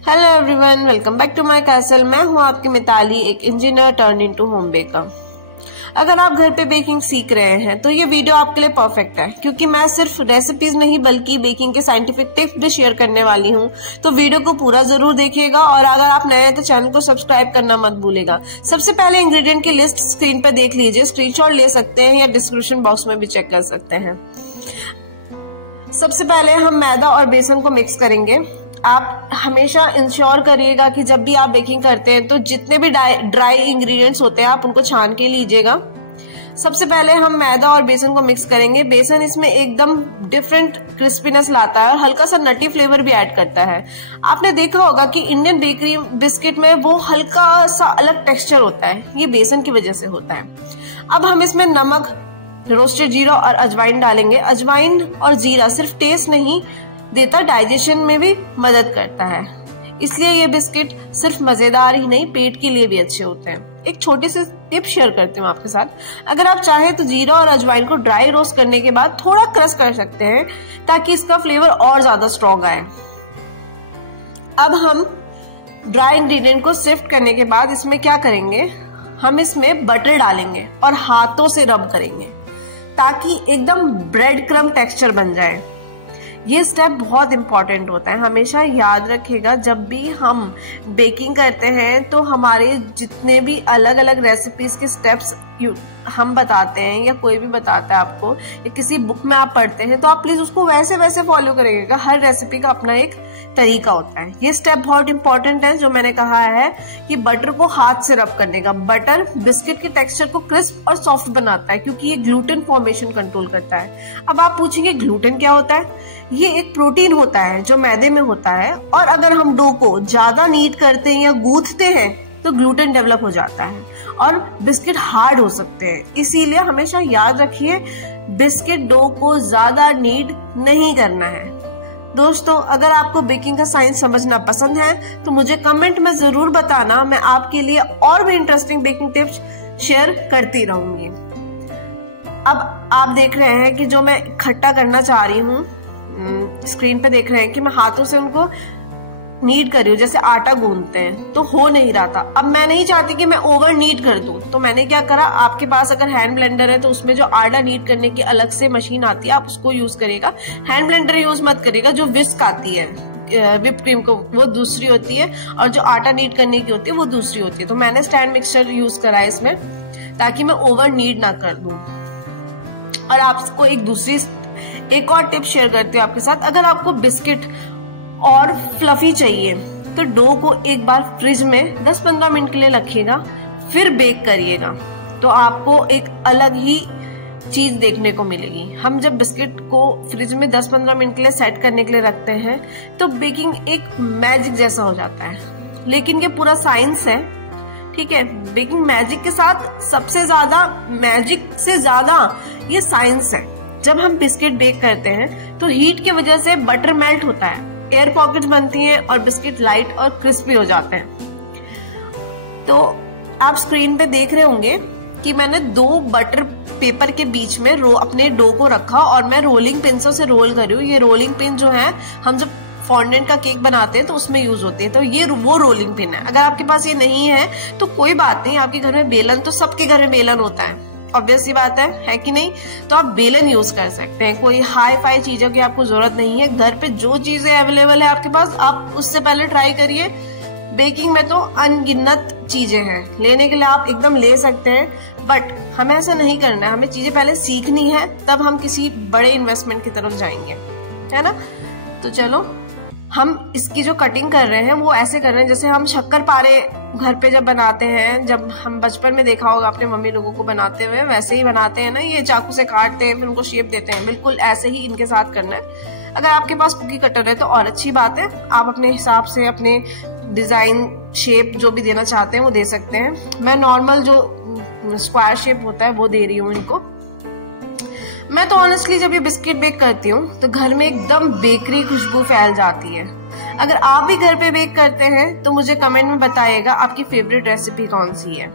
Hello everyone, welcome back to my castle. मैं हूं आपकी मिताली, एक engineer turn into home baker. अगर आप घर पे बेकिंग सीख रहे हैं तो ये वीडियो आपके लिए परफेक्ट है, क्योंकि मैं सिर्फ रेसिपीज नहीं बल्कि बेकिंग के साइंटिफिक टिप्स भी शेयर करने वाली हूं। तो वीडियो को पूरा जरूर देखिएगा और अगर आप नए हैं तो चैनल को सब्सक्राइब करना मत भूलेगा। सबसे पहले इंग्रेडिएंट की लिस्ट स्क्रीन पे देख लीजिए, स्क्रीनशॉट ले सकते हैं या डिस्क्रिप्शन बॉक्स में भी चेक कर सकते हैं। सबसे पहले हम मैदा और बेसन को मिक्स करेंगे। आप हमेशा इंश्योर करिएगा कि जब भी आप बेकिंग करते हैं तो जितने भी ड्राई इंग्रेडिएंट्स होते हैं आप उनको छान के लीजिएगा। सबसे पहले हम मैदा और बेसन को मिक्स करेंगे। बेसन इसमें एकदम डिफरेंट क्रिस्पीनेस लाता है और हल्का सा नटी फ्लेवर भी ऐड करता है। आपने देखा होगा कि इंडियन बेकरी बिस्किट में वो हल्का सा अलग टेक्सचर होता है, ये बेसन की वजह से होता है। अब हम इसमें नमक, रोस्टेड जीरा और अजवाइन डालेंगे। अजवाइन और जीरा सिर्फ टेस्ट नहीं देता, डाइजेशन में भी मदद करता है, इसलिए ये बिस्किट सिर्फ मजेदार ही नहीं पेट के लिए भी अच्छे होते हैं। एक छोटी सी टिप शेयर करती हूँ आपके साथ। अगर आप चाहे तो जीरा और अजवाइन को ड्राई रोस्ट करने के बाद थोड़ा क्रश कर सकते हैं ताकि इसका फ्लेवर और ज्यादा स्ट्रॉन्ग आए। अब हम ड्राई इंग्रेडिएंट को सिफ्ट करने के बाद इसमें क्या करेंगे, हम इसमें बटर डालेंगे और हाथों से रब करेंगे ताकि एकदम ब्रेड क्रम टेक्सचर बन जाए। ये स्टेप बहुत इंपॉर्टेंट होता है, हमेशा याद रखिएगा। जब भी हम बेकिंग करते हैं तो हमारे जितने भी अलग अलग रेसिपीज के स्टेप्स हम बताते हैं या कोई भी बताता है आपको या किसी बुक में आप पढ़ते हैं तो आप प्लीज उसको वैसे वैसे फॉलो करिएगा। हर रेसिपी का अपना एक तरीका होता है। ये स्टेप बहुत इंपॉर्टेंट है जो मैंने कहा है कि बटर को हाथ से रब करने का। बटर बिस्किट के टेक्सचर को क्रिस्प और सॉफ्ट बनाता है क्योंकि ये ग्लूटेन फॉर्मेशन कंट्रोल करता है। अब आप पूछेंगे ग्लूटेन क्या होता है? ये एक प्रोटीन होता है जो मैदे में होता है और अगर हम डो को ज्यादा नीड करते हैं या गूंथते हैं तो ग्लूटेन डेवलप हो जाता है और बिस्किट हार्ड हो सकते हैं। इसीलिए हमेशा याद रखिए बिस्किट डो को ज्यादा नीड नहीं करना है। दोस्तों, अगर आपको बेकिंग का साइंस समझना पसंद है तो मुझे कमेंट में जरूर बताना, मैं आपके लिए और भी इंटरेस्टिंग बेकिंग टिप्स शेयर करती रहूंगी। अब आप देख रहे हैं कि जो मैं इकट्ठा करना चाह रही हूँ, स्क्रीन पे देख रहे हैं कि मैं हाथों से उनको नीड कर रही हूँ, जैसे आटा गूंथते हैं, तो हो नहीं रहा था। अब मैं नहीं चाहती कि मैं ओवर नीड कर दूं, तो मैंने क्या करा, आपके पास अगर हैंड ब्लेंडर है तो उसमें जो आटा नीड करने की अलग से मशीन आती है आप उसको यूज करिएगा। हैंड ब्लेंडर यूज मत करिएगा। जो विस्क आती है विप क्रीम को, वो दूसरी होती है और जो आटा नीड करने की होती है वो दूसरी होती है। तो मैंने स्टैंड मिक्सचर यूज करा है इसमें ताकि मैं ओवर नीड ना कर दूं। और आपको एक और टिप शेयर करती हूँ आपके साथ। अगर आपको बिस्किट और फ्लफी चाहिए तो डो को एक बार फ्रिज में 10-15 मिनट के लिए रखिएगा, फिर बेक करिएगा, तो आपको एक अलग ही चीज देखने को मिलेगी। हम जब बिस्किट को फ्रिज में 10-15 मिनट के लिए सेट करने के लिए रखते हैं तो बेकिंग एक मैजिक जैसा हो जाता है, लेकिन ये पूरा साइंस है, ठीक है। बेकिंग मैजिक के साथ सबसे ज्यादा मैजिक से ज्यादा ये साइंस है। जब हम बिस्किट बेक करते हैं तो हीट की वजह से बटर मेल्ट होता है, एयर पॉकेट्स बनती हैं और बिस्किट लाइट और क्रिस्पी हो जाते हैं। तो आप स्क्रीन पे देख रहे होंगे कि मैंने 2 बटर पेपर के बीच में अपने डो को रखा और मैं रोलिंग पिन से रोल कर रही हूँ। ये रोलिंग पिन जो है हम जब फॉन्डेंट का केक बनाते हैं तो उसमें यूज होती है, तो ये वो रोलिंग पिन है। अगर आपके पास ये नहीं है तो कोई बात नहीं, आपके घर में बेलन, तो सबके घर में बेलन होता है, ऑब्वियस सी बात है कि नहीं? तो आप बेलन यूज कर सकते हैं। कोई हाई फाई चीजों की आपको जरूरत नहीं है। घर पे जो चीजें अवेलेबल है आपके पास, आप उससे पहले ट्राई करिए। बेकिंग में तो अनगिनत चीजें हैं, लेने के लिए आप एकदम ले सकते हैं, बट हमें ऐसा नहीं करना है। हमें चीजें पहले सीखनी है, तब हम किसी बड़े इन्वेस्टमेंट की तरफ जाएंगे, है ना? तो चलो, हम इसकी जो कटिंग कर रहे हैं वो ऐसे कर रहे हैं जैसे हम शक्कर पारे घर पे जब बनाते हैं, जब हम बचपन में देखा होगा अपने मम्मी लोगों को बनाते हुए, वैसे ही बनाते हैं ना। ये चाकू से काटते हैं फिर उनको शेप देते हैं, बिल्कुल ऐसे ही इनके साथ करना है। अगर आपके पास कुकी कटर है तो और अच्छी बात है, आप अपने हिसाब से अपने डिजाइन शेप जो भी देना चाहते हैं वो दे सकते हैं। मैं नॉर्मल जो स्क्वायर शेप होता है वो दे रही हूँ इनको। मैं तो ऑनेस्टली जब ये बिस्किट बेक करती हूँ तो घर में एकदम बेकरी खुशबू फैल जाती है। अगर आप भी घर पे बेक करते हैं तो मुझे कमेंट में बताइएगा आपकी फेवरेट रेसिपी कौन सी है।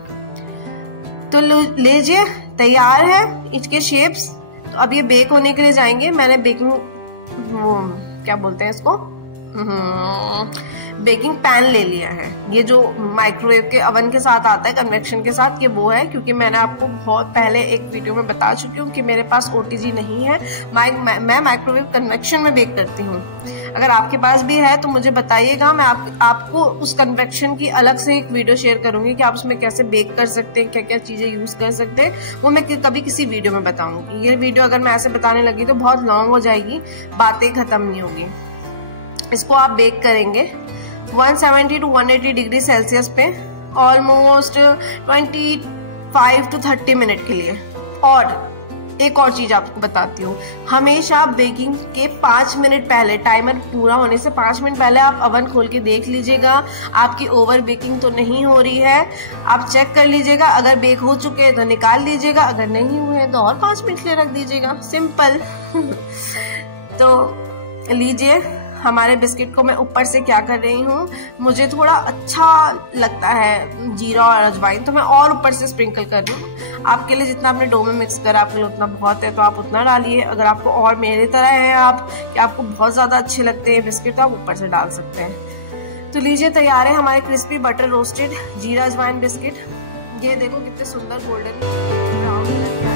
तो लीजिए, तैयार है इसके शेप्स। तो अब ये बेक होने के लिए जाएंगे। मैंने बेकिंग वो क्या बोलते हैं इसको, बेकिंग पैन ले लिया है। ये जो माइक्रोवेव के अवन के साथ आता है कन्वेक्शन के साथ, ये वो है, क्योंकि मैंने आपको बहुत पहले एक वीडियो में बता चुकी हूँ कि मेरे पास ओटीजी नहीं है, मैं माइक्रोवेव कन्वेक्शन में बेक करती हूँ। अगर आपके पास भी है तो मुझे बताइएगा, मैं आपको उस कन्वेक्शन की अलग से एक वीडियो शेयर करूंगी कि आप उसमें कैसे बेक कर सकते हैं, क्या क्या चीजें यूज कर सकते हैं, वो मैं कभी किसी वीडियो में बताऊंगी। ये वीडियो अगर मैं ऐसे बताने लगी तो बहुत लॉन्ग हो जाएगी, बातें खत्म नहीं होगी। इसको आप बेक करेंगे 170 to 180 डिग्री सेल्सियस पे ऑलमोस्ट 25 to 30 मिनट के लिए। और एक और चीज आपको बताती हूँ, हमेशा बेकिंग के 5 मिनट पहले, टाइमर पूरा होने से 5 मिनट पहले आप अवन खोल के देख लीजिएगा आपकी ओवर बेकिंग तो नहीं हो रही है। आप चेक कर लीजिएगा, अगर बेक हो चुके हैं तो निकाल लीजिएगा, अगर नहीं हुए हैं तो और 5 मिनट के लिए रख दीजिएगा, सिंपल। तो लीजिए हमारे बिस्किट को मैं ऊपर से क्या कर रही हूँ, मुझे थोड़ा अच्छा लगता है जीरा और अजवाइन, तो मैं और ऊपर से स्प्रिंकल कर रही हूँ। आपके लिए जितना आपने डो में मिक्स करा आपके लिए उतना बहुत है, तो आप उतना डालिए। अगर आपको और मेरे तरह है आप कि आपको बहुत ज्यादा अच्छे लगते हैं बिस्किट, तो आप ऊपर से डाल सकते हैं। तो लीजिए तैयार है हमारे क्रिस्पी बटर रोस्टेड जीरा अजवाइन बिस्किट। ये देखो कितने सुंदर गोल्डन ब्राउन कलर के